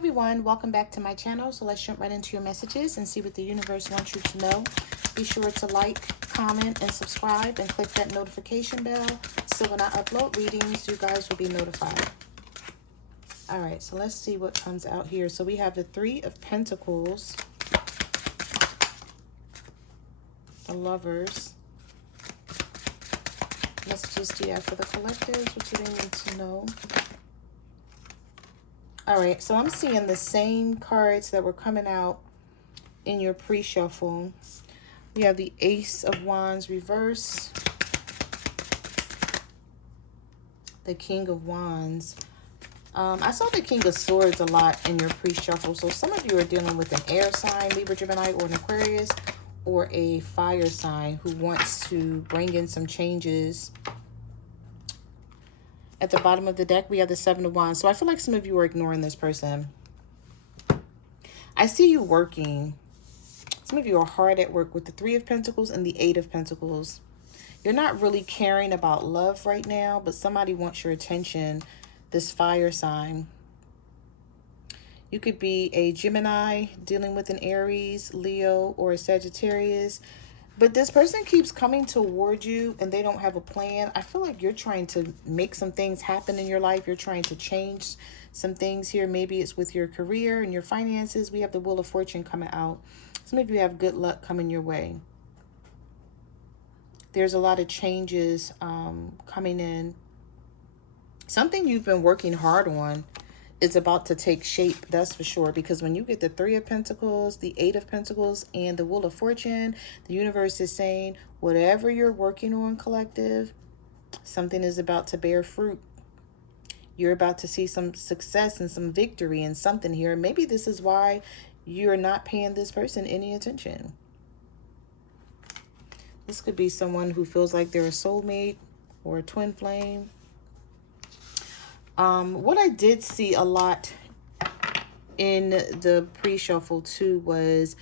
everyone, welcome back to my channel. So let's jump right into your messages and see what the universe wants you to know. Be sure to like, comment, and subscribe, and click that notification bell so when I upload readings, you guys will be notified. All right, so let's see what comes out here. So we have the Three of Pentacles, the Lovers. Messages do you have for the collectives? What do they need to know? All right, so I'm seeing the same cards that were coming out in your pre-shuffle. We have the Ace of Wands reverse, the King of Wands. I saw the King of Swords a lot in your pre-shuffle. So some of you are dealing with an air sign, Libra, Gemini, or an Aquarius, or a fire sign who wants to bring in some changes. At the bottom of the deck, we have the Seven of Wands. So I feel like some of you are ignoring this person. I see you working. Some of you are hard at work with the Three of Pentacles and the Eight of Pentacles. You're not really caring about love right now, but somebody wants your attention, this fire sign. You could be a Gemini dealing with an Aries, Leo, or a Sagittarius. But this person keeps coming toward you and they don't have a plan. I feel like you're trying to make some things happen in your life. You're trying to change some things here. Maybe it's with your career and your finances. We have the Wheel of Fortune coming out. Some of you have good luck coming your way. There's a lot of changes coming in. Something you've been working hard on is about to take shape, that's for sure, because when you get the Three of Pentacles, the Eight of Pentacles, and the Wheel of Fortune, the universe is saying whatever you're working on, collective, something is about to bear fruit. You're about to see some success and some victory in something here. Maybe this is why you're not paying this person any attention. This could be someone who feels like they're a soulmate or a twin flame. What I did see a lot in the pre-shuffle too was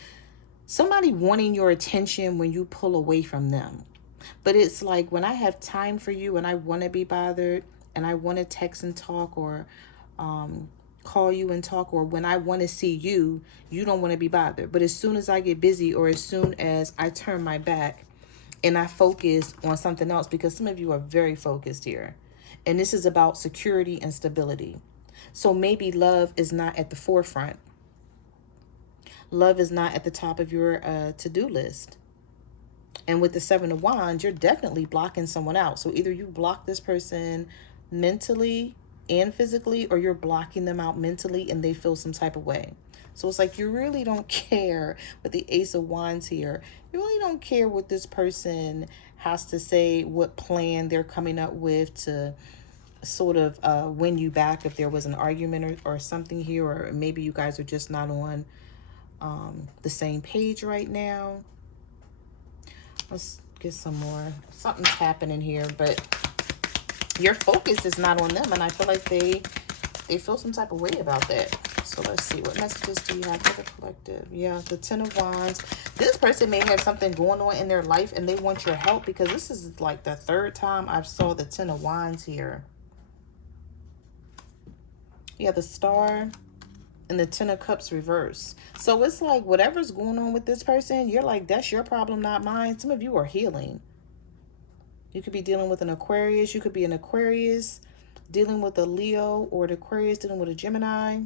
somebody wanting your attention when you pull away from them. But it's like when I have time for you and I want to be bothered and I want to text and talk or call you and talk, or when I want to see you, you don't want to be bothered. But as soon as I get busy or as soon as I turn my back and I focus on something else, because some of you are very focused here. And this is about security and stability. So maybe love is not at the forefront. Love is not at the top of your to-do list. And with the Seven of Wands, you're definitely blocking someone out. So either you block this person mentally and physically, or you're blocking them out mentally and they feel some type of way. So it's like you really don't care with the Ace of Wands here. You really don't care what this person has to say, what plan they're coming up with to sort of win you back if there was an argument or something here, or maybe you guys are just not on the same page right now. Let's get some more. Something's happening here, but your focus is not on them, and I feel like they feel some type of way about that. So let's see, what messages do you have for the collective? Yeah, the Ten of Wands. This person may have something going on in their life and they want your help, because this is like the third time I've saw the Ten of Wands here. Yeah, the Star and the Ten of Cups reverse. So it's like whatever's going on with this person, you're like, that's your problem, not mine. Some of you are healing. You could be dealing with an Aquarius. You could be an Aquarius dealing with a Leo, or an Aquarius dealing with a Gemini.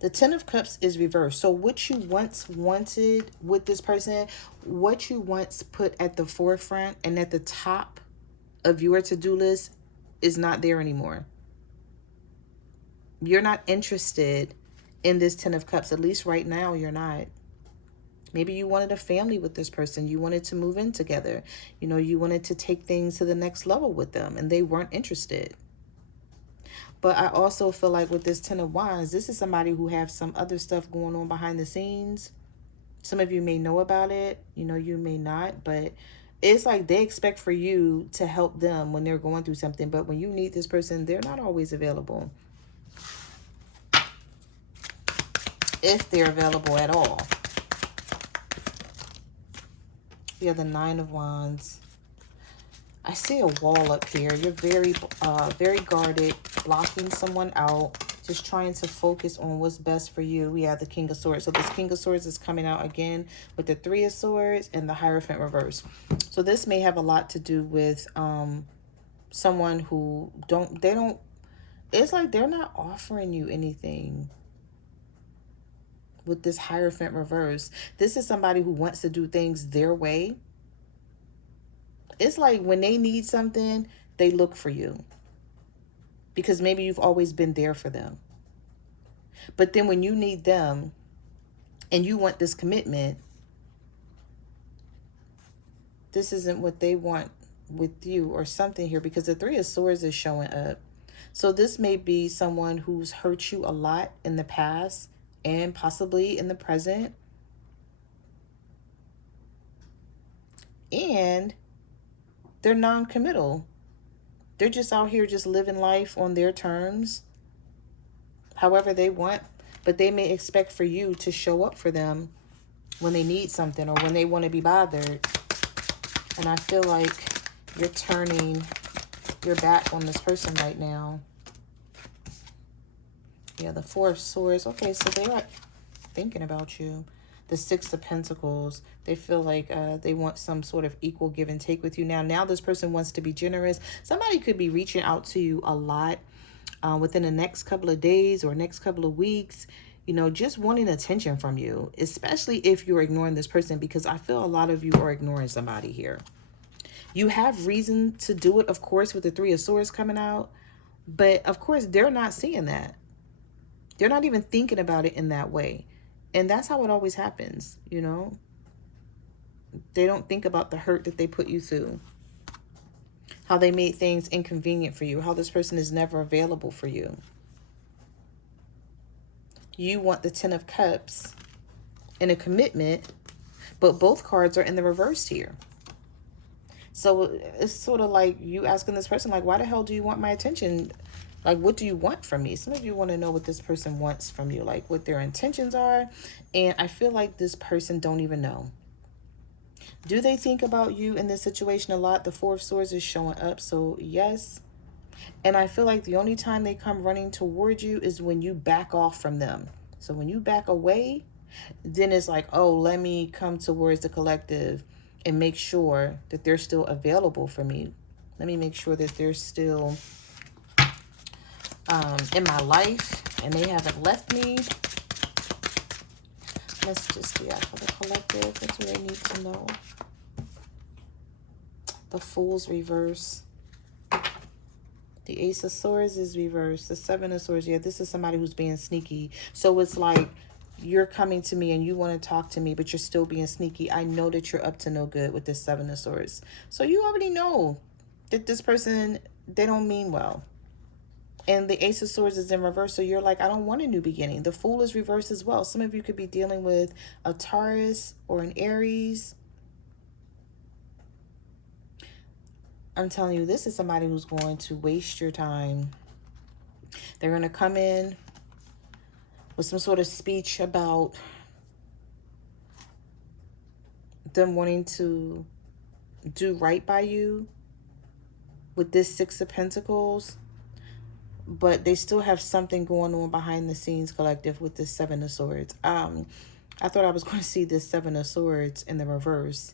The Ten of Cups is reversed. So what you once wanted with this person, what you once put at the forefront and at the top of your to-do list is not there anymore. You're not interested in this Ten of Cups. At least right now, you're not. Maybe you wanted a family with this person. You wanted to move in together. You know, you wanted to take things to the next level with them, and they weren't interested. But I also feel like with this Ten of Wands, this is somebody who has some other stuff going on behind the scenes. Some of you may know about it. You know, you may not. But it's like they expect for you to help them when they're going through something. But when you need this person, they're not always available. If they're available at all. We have the Nine of Wands. I see a wall up here. You're very guarded, blocking someone out, Just trying to focus on what's best for you. We have the King of Swords. So this King of Swords is coming out again with the Three of Swords and the Hierophant reverse. So this may have a lot to do with someone who it's like they're not offering you anything with this Hierophant reverse. This is somebody who wants to do things their way. It's like when they need something, they look for you. Because maybe you've always been there for them. But then when you need them and you want this commitment, this isn't what they want with you or something here, because the Three of Swords is showing up. So this may be someone who's hurt you a lot in the past and possibly in the present. And they're non-committal. They're just out here just living life on their terms, however they want. But they may expect for you to show up for them when they need something or when they want to be bothered. And I feel like you're turning your back on this person right now. Yeah, the Four of Swords. Okay, so they are thinking about you. The Six of Pentacles. They feel like they want some sort of equal give and take with you. Now this person wants to be generous. Somebody could be reaching out to you a lot within the next couple of days or next couple of weeks. You know, just wanting attention from you, especially if you're ignoring this person, because I feel a lot of you are ignoring somebody here. You have reason to do it, of course, with the Three of Swords coming out. But, of course, they're not seeing that. They're not even thinking about it in that way. And that's how it always happens, you know. They don't think about the hurt that they put you through. How they made things inconvenient for you. How this person is never available for you. You want the Ten of Cups and a commitment, but both cards are in the reverse here. So it's sort of like you asking this person, like, why the hell do you want my attention? Like, what do you want from me? Some of you want to know what this person wants from you, like what their intentions are. And I feel like this person don't even know. Do they think about you in this situation a lot? The Four of Swords is showing up. So yes. And I feel like the only time they come running towards you is when you back off from them. So when you back away, then it's like, oh, let me come towards the collective and make sure that they're still available for me. Let me make sure that they're still in my life and they haven't left me. Let's just, yeah, for the collective, that's what they need to know. The Fool's reverse. The Ace of Swords is reversed. The Seven of Swords. Yeah, this is somebody who's being sneaky. So it's like you're coming to me and you want to talk to me, but you're still being sneaky. I know that you're up to no good with this Seven of Swords. So you already know that this person, they don't mean well. And the Ace of Swords is in reverse. So you're like, I don't want a new beginning. The Fool is reversed as well. Some of you could be dealing with a Taurus or an Aries. I'm telling you, this is somebody who's going to waste your time. They're going to come in with some sort of speech about them wanting to do right by you with this Six of Pentacles. But they still have something going on behind the scenes, collective, with this Seven of Swords. I thought I was going to see this Seven of Swords in the reverse.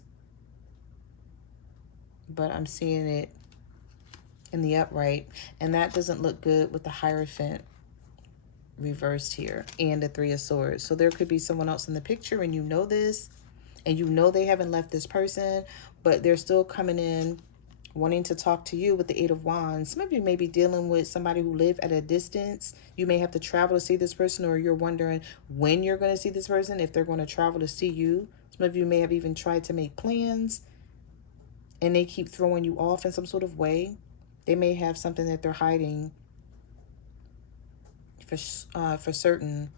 But I'm seeing it in the upright. And that doesn't look good with the Hierophant reversed here. And the Three of Swords. So there could be someone else in the picture and you know this. And you know they haven't left this person. But they're still coming in wanting to talk to you with the Eight of Wands. Some of you may be dealing with somebody who live at a distance. You may have to travel to see this person, or you're wondering when you're going to see this person, if they're going to travel to see you. Some of you may have even tried to make plans and they keep throwing you off in some sort of way. They may have something that they're hiding for certain.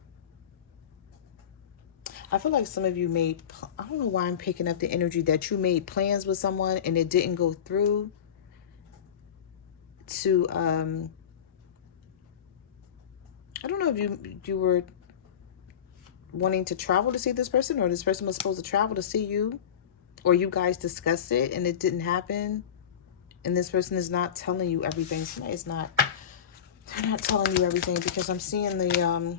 I feel like some of you made, I don't know why I'm picking up the energy that you made plans with someone and it didn't go through to, I don't know if you were wanting to travel to see this person, or this person was supposed to travel to see you, or you guys discussed it and it didn't happen. And this person is not telling you everything. Somebody's not They're not telling you everything because I'm seeing the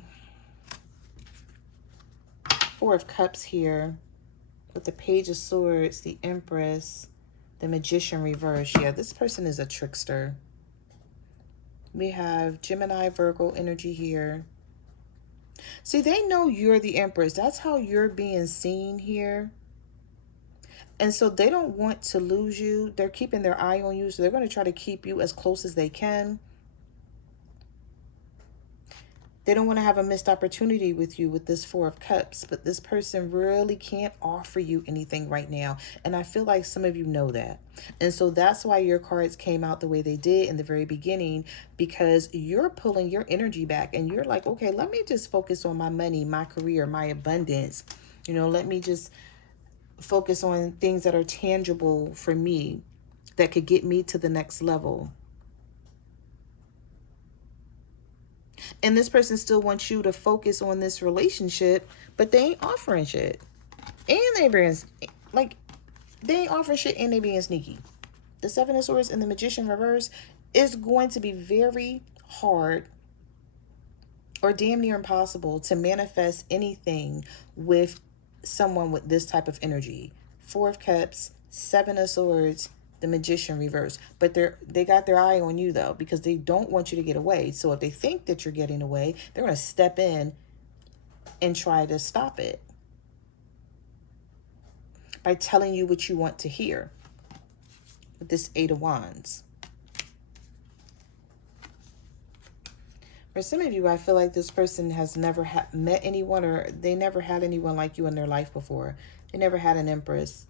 Four of Cups here with the Page of Swords, the Empress, the Magician reverse. Yeah, this person is a trickster. We have Gemini, Virgo energy here. See, they know you're the Empress. That's how you're being seen here. And so they don't want to lose you. They're keeping their eye on you. So they're going to try to keep you as close as they can. They don't want to have a missed opportunity with you with this Four of Cups. But this person really can't offer you anything right now. And I feel like some of you know that. And so that's why your cards came out the way they did in the very beginning. Because you're pulling your energy back. And you're like, okay, let me just focus on my money, my career, my abundance. You know, let me just focus on things that are tangible for me that could get me to the next level. And this person still wants you to focus on this relationship, but they ain't offering shit. And they being like, they ain't offering shit and they being sneaky. The Seven of Swords and the Magician reverse is going to be very hard or damn near impossible to manifest anything with someone with this type of energy. Four of Cups, Seven of Swords, the Magician reverse. But they got their eye on you though, because they don't want you to get away. So if they think that you're getting away, they're going to step in and try to stop it by telling you what you want to hear with this Eight of Wands. For some of you, I feel like this person has never met anyone, or they never had anyone like you in their life before. They never had an Empress.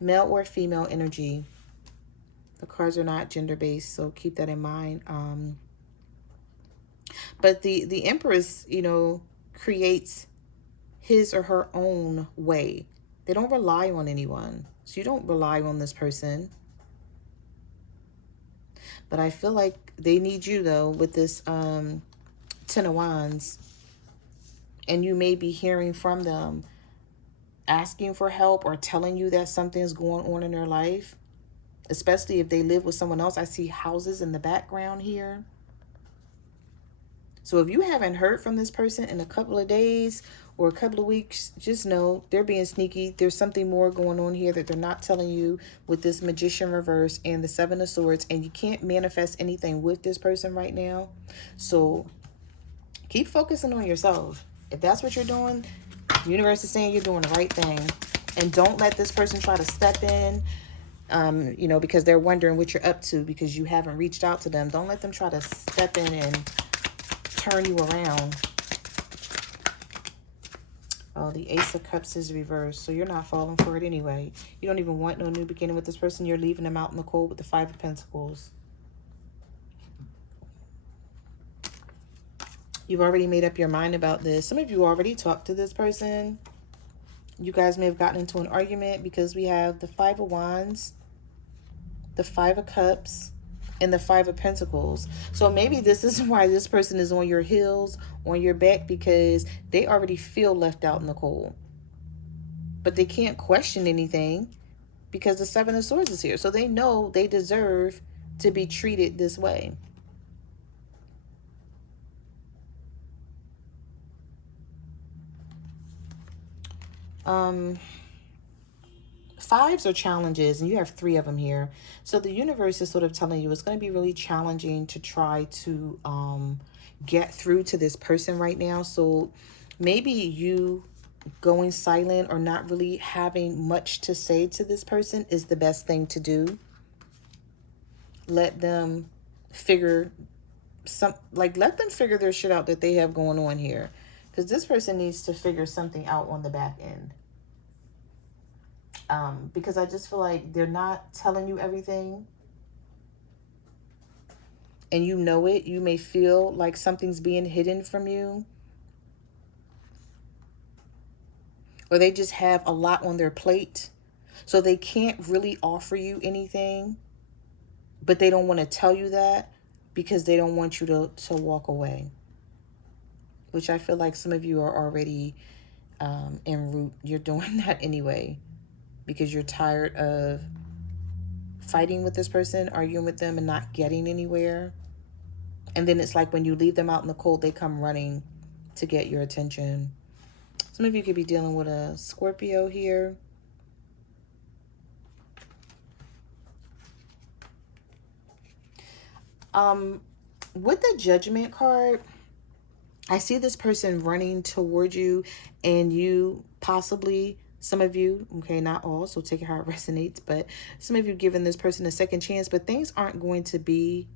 Male or female energy. The cards are not gender-based, so keep that in mind. But the Empress, you know, creates his or her own way. They don't rely on anyone. So you don't rely on this person. But I feel like they need you, though, with this Ten of Wands. And you may be hearing from them, asking for help or telling you that something's going on in their life. Especially if they live with someone else. I see houses in the background here. So if you haven't heard from this person in a couple of days or a couple of weeks, just know they're being sneaky. There's something more going on here that they're not telling you with this Magician reverse and the Seven of Swords. And you can't manifest anything with this person right now. So keep focusing on yourself. If that's what you're doing, the universe is saying you're doing the right thing. And don't let this person try to step in, you know, because they're wondering what you're up to because you haven't reached out to them. Don't let them try to step in and turn you around. Oh, the Ace of Cups is reversed, so you're not falling for it anyway. You don't even want no new beginning with this person. You're leaving them out in the cold with the Five of Pentacles. You've already made up your mind about this. Some of you already talked to this person. You guys may have gotten into an argument because we have the Five of Wands, the Five of Cups, and the Five of Pentacles. So maybe this is why this person is on your heels, on your back, because they already feel left out in the cold. But they can't question anything because the Seven of Swords is here. So they know they deserve to be treated this way. Fives are challenges, and you have 3 of them here. So the universe is sort of telling you it's going to be really challenging to try to get through to this person right now. So maybe you going silent or not really having much to say to this person is the best thing to do. Let them figure let them figure their shit out that they have going on here. Because this person needs to figure something out on the back end. Because I just feel like they're not telling you everything. And you know it. You may feel like something's being hidden from you. Or they just have a lot on their plate. So they can't really offer you anything. But they don't want to tell you that because they don't want you to walk away. Which I feel like some of you are already en route. You're doing that anyway. Because you're tired of fighting with this person, arguing with them, and not getting anywhere. And then it's like when you leave them out in the cold, they come running to get your attention. Some of you could be dealing with a Scorpio here. With the Judgment card, I see this person running toward you, and you possibly, some of you, okay, not all, so take it how it resonates, but some of you giving this person a second chance, but things aren't going to be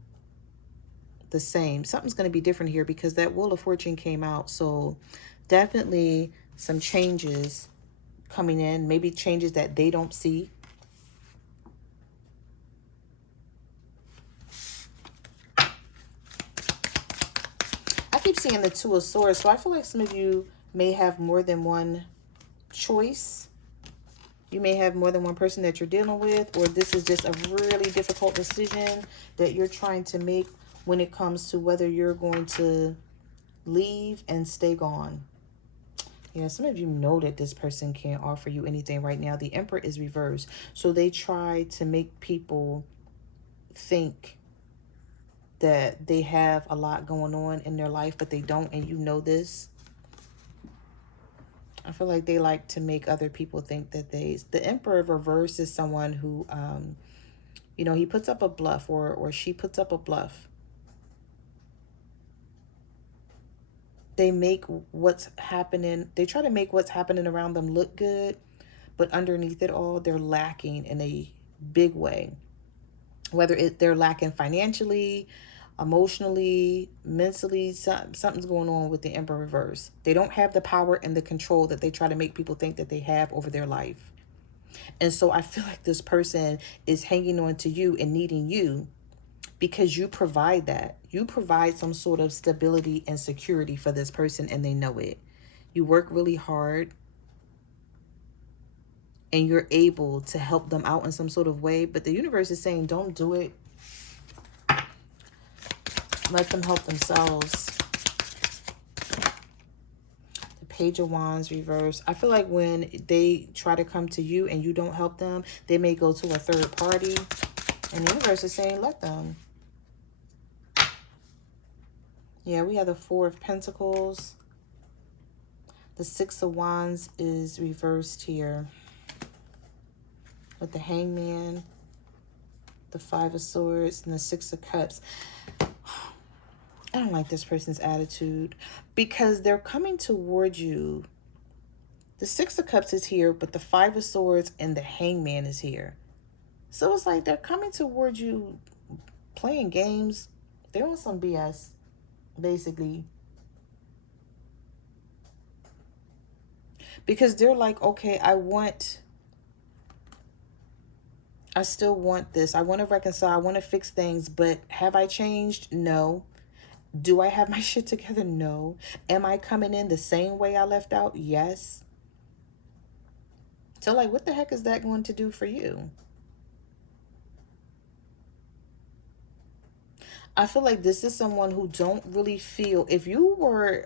the same. Something's going to be different here because that Wheel of Fortune came out. So definitely some changes coming in, maybe changes that they don't see. I keep seeing the Two of Swords, so I feel like some of you may have more than one choice. You may have more than one person that you're dealing with, or this is just a really difficult decision that you're trying to make when it comes to whether you're going to leave and stay gone. Yeah, some of you know that this person can't offer you anything right now. The Emperor is reversed. So they try to make people think that they have a lot going on in their life, but they don't, and you know this. I feel like they like to make other people think that the Emperor reverse is someone who, you know, he puts up a bluff, or she puts up a bluff. They make what's happening, they try to make what's happening around them look good, but underneath it all, they're lacking in a big way. Whether they're lacking financially, emotionally, mentally, something's going on with the Emperor reverse. They don't have the power and the control that they try to make people think that they have over their life. And so I feel like this person is hanging on to you and needing you because you provide that. You provide some sort of stability and security for this person, and they know it. You work really hard, and you're able to help them out in some sort of way. But the universe is saying, don't do it. Let them help themselves. The Page of Wands reverse. I feel like when they try to come to you and you don't help them, they may go to a third party. And the universe is saying, let them. Yeah, we have the Four of Pentacles. The Six of Wands is reversed here. With the Hangman, the Five of Swords, and the Six of Cups. I don't like this person's attitude because they're coming toward you. The Six of Cups is here, but the Five of Swords and the Hangman is here. So it's like they're coming toward you playing games. They're on some BS, basically. Because they're like, okay, I still want this. I want to reconcile. I want to fix things, but have I changed? No. Do I have my shit together? No. Am I coming in the same way I left out? Yes. So like, what the heck is that going to do for you? I feel like this is someone who don't really feel, if you were,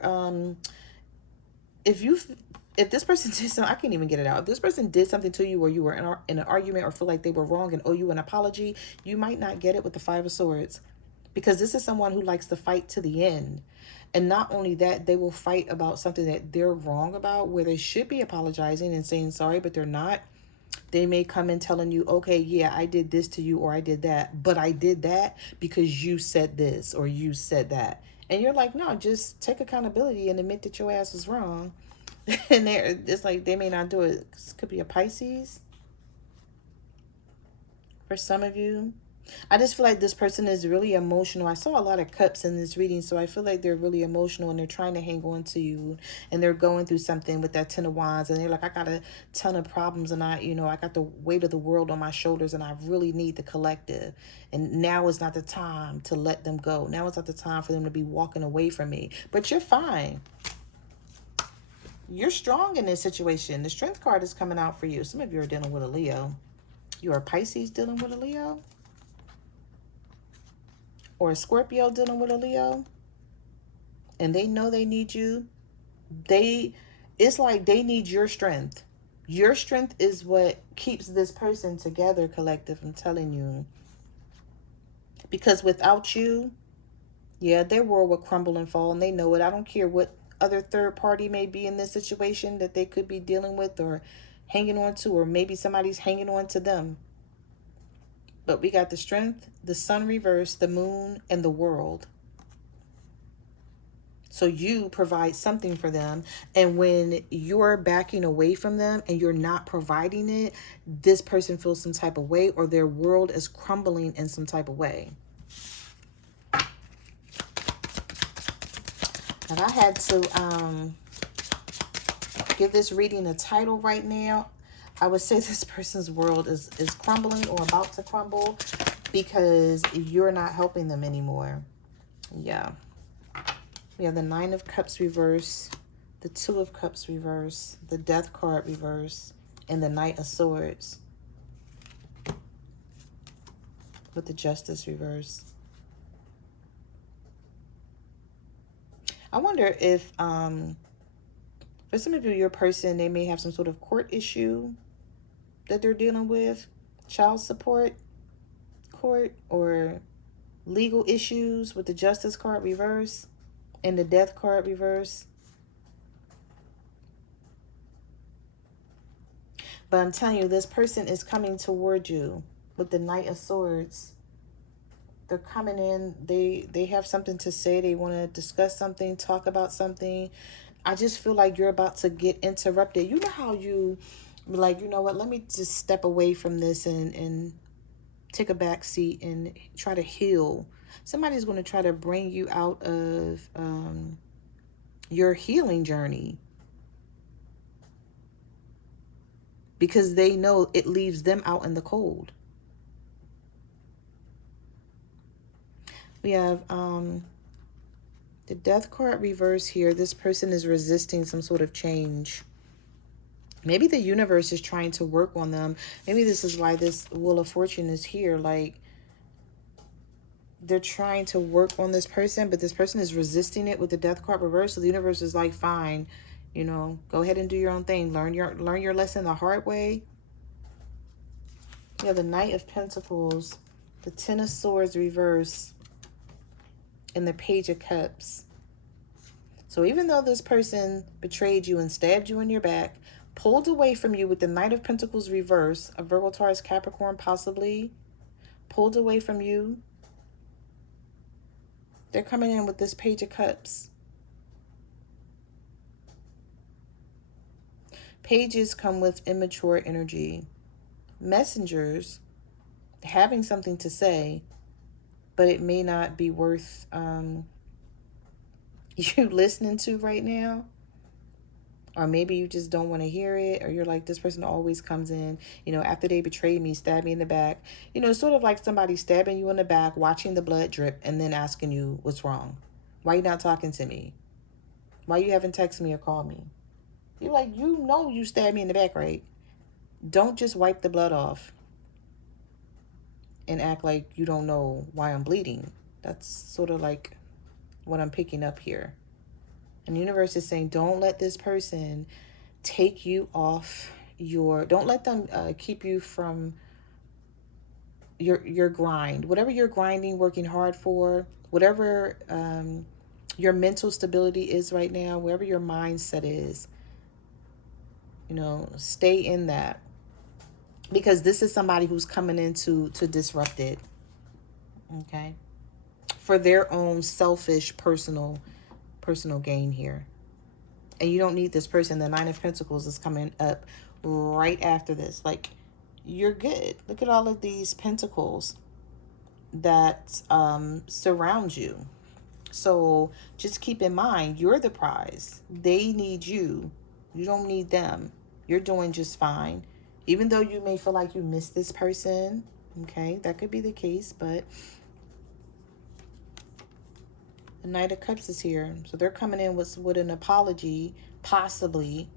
if this person did something, I can't even get it out. If this person did something to you, or you were in an argument, or feel like they were wrong and owe you an apology, you might not get it with the Five of Swords. Because this is someone who likes to fight to the end. And not only that, they will fight about something that they're wrong about, where they should be apologizing and saying sorry, but they're not. They may come in telling you, okay, yeah, I did this to you, or I did that, but I did that because you said this or you said that. And you're like, no, just take accountability and admit that your ass was wrong. And it's like they may not do it. This could be a Pisces for some of you. I just feel like this person is really emotional. I saw a lot of cups in this reading, so I feel like they're really emotional and they're trying to hang on to you, and they're going through something with that Ten of Wands, and they're like, I got a ton of problems, and I got the weight of the world on my shoulders, and I really need the collective, and now is not the time to let them go. Now is not the time for them to be walking away from me. But you're fine. You're strong in this situation. The Strength card is coming out for you. Some of you are dealing with a Leo. You are Pisces dealing with a Leo. Or a Scorpio dealing with a Leo, and they know they need you. It's like they need your strength. Your strength is what keeps this person together, collective, I'm telling you. Because without you, Yeah, their world will crumble and fall, and they know it. I don't care what other third party may be in this situation that they could be dealing with or hanging on to, or maybe somebody's hanging on to them. But we got the strength, the sun reverse, the moon, and the world. So you provide something for them. And when you're backing away from them and you're not providing it, this person feels some type of way, or their world is crumbling in some type of way. And I had to give this reading a title right now. I would say this person's world is crumbling or about to crumble because you're not helping them anymore. Yeah. We have the Nine of Cups reverse, the Two of Cups reverse, the Death card reverse, and the Knight of Swords with the Justice reverse. I wonder if for some of you, your person, they may have some sort of court issue that they're dealing with, child support, court, or legal issues with the Justice card reverse and the Death card reverse. But I'm telling you, this person is coming toward you with the Knight of Swords. They're coming in. They have something to say. They want to discuss something, talk about something. I just feel like you're about to get interrupted. You know how you like, you know what, let me just step away from this and take a back seat and try to heal. Somebody's going to try to bring you out of your healing journey because they know it leaves them out in the cold. We have the Death card reverse here. This person is resisting some sort of change. Maybe the universe is trying to work on them. Maybe this is why this Wheel of Fortune is here. Like, they're trying to work on this person, but this person is resisting it with the Death card reverse. So the universe is like, fine, you know, go ahead and do your own thing. Learn your lesson the hard way. We have the Knight of Pentacles, the Ten of Swords reverse, and the Page of Cups. So even though this person betrayed you and stabbed you in your back, pulled away from you with the Knight of Pentacles reverse, a Virgo, Taurus, Capricorn possibly, pulled away from you, they're coming in with this Page of Cups. Pages come with immature energy. Messengers having something to say, but it may not be worth you listening to right now. Or maybe you just don't want to hear it, or you're like, this person always comes in, you know, after they betrayed me, stab me in the back. You know, it's sort of like somebody stabbing you in the back, watching the blood drip, and then asking you what's wrong. Why you not talking to me? Why you haven't texted me or called me? You're like, you know you stabbed me in the back, right? Don't just wipe the blood off and act like you don't know why I'm bleeding. That's sort of like what I'm picking up here. And the universe is saying, don't let this person take you off don't let them keep you from your grind. Whatever you're grinding, working hard for, whatever your mental stability is right now, wherever your mindset is, you know, stay in that. Because this is somebody who's coming in to disrupt it. Okay? For their own selfish personal gain here. And you don't need this person. The Nine of Pentacles is coming up right after this. Like, you're good. Look at all of these pentacles that surround you. So just keep in mind, you're the prize. They need you. You don't need them. You're doing just fine. Even though you may feel like you missed this person. Okay, that could be the case, but the Knight of Cups is here. So they're coming in with an apology, possibly.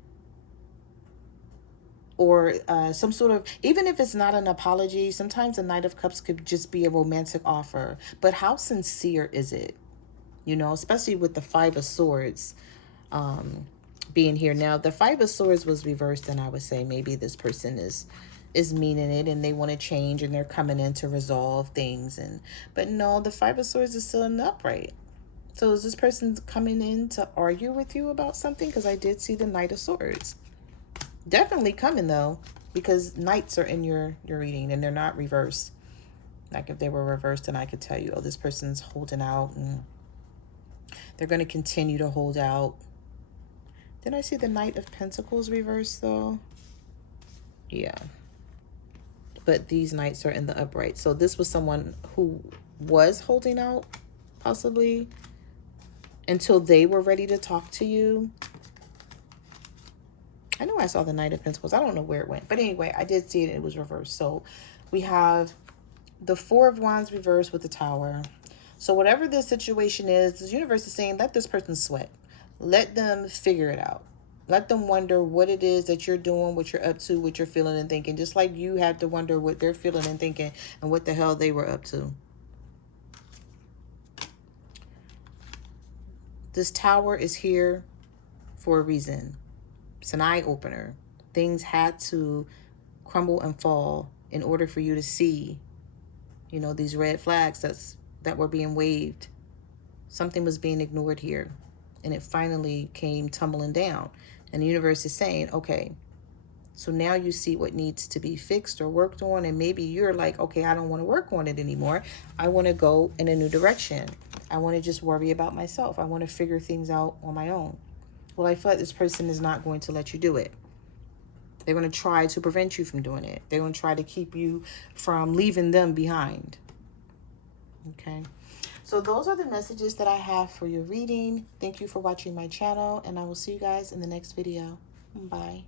Or some sort of, even if it's not an apology, sometimes the Knight of Cups could just be a romantic offer. But how sincere is it? You know, especially with the Five of Swords being here. Now, the Five of Swords was reversed, and I would say maybe this person is meaning it and they want to change and they're coming in to resolve things. But no, the Five of Swords is still in the upright. So is this person coming in to argue with you about something? Because I did see the Knight of Swords. Definitely coming though, because knights are in your reading and they're not reversed. Like if they were reversed, then I could tell you, oh, this person's holding out and they're going to continue to hold out. Didn't I see the Knight of Pentacles reversed though? Yeah. But these knights are in the upright. So this was someone who was holding out, possibly, until they were ready to talk to you. I know I saw the Knight of Pentacles. I don't know where it went. But anyway, I did see it. It was reversed. So we have the Four of Wands reversed with the Tower. So whatever this situation is, the universe is saying, let this person sweat. Let them figure it out. Let them wonder what it is that you're doing, what you're up to, what you're feeling and thinking. Just like you had to wonder what they're feeling and thinking and what the hell they were up to. This Tower is here for a reason. It's an eye-opener. Things had to crumble and fall in order for you to see, you know, these red flags that were being waved. Something was being ignored here. And it finally came tumbling down. And the universe is saying, okay, so now you see what needs to be fixed or worked on. And maybe you're like, okay, I don't want to work on it anymore. I want to go in a new direction. I want to just worry about myself. I want to figure things out on my own. Well, I feel like this person is not going to let you do it. They're going to try to prevent you from doing it. They're going to try to keep you from leaving them behind. Okay. So those are the messages that I have for your reading. Thank you for watching my channel, and I will see you guys in the next video. Bye.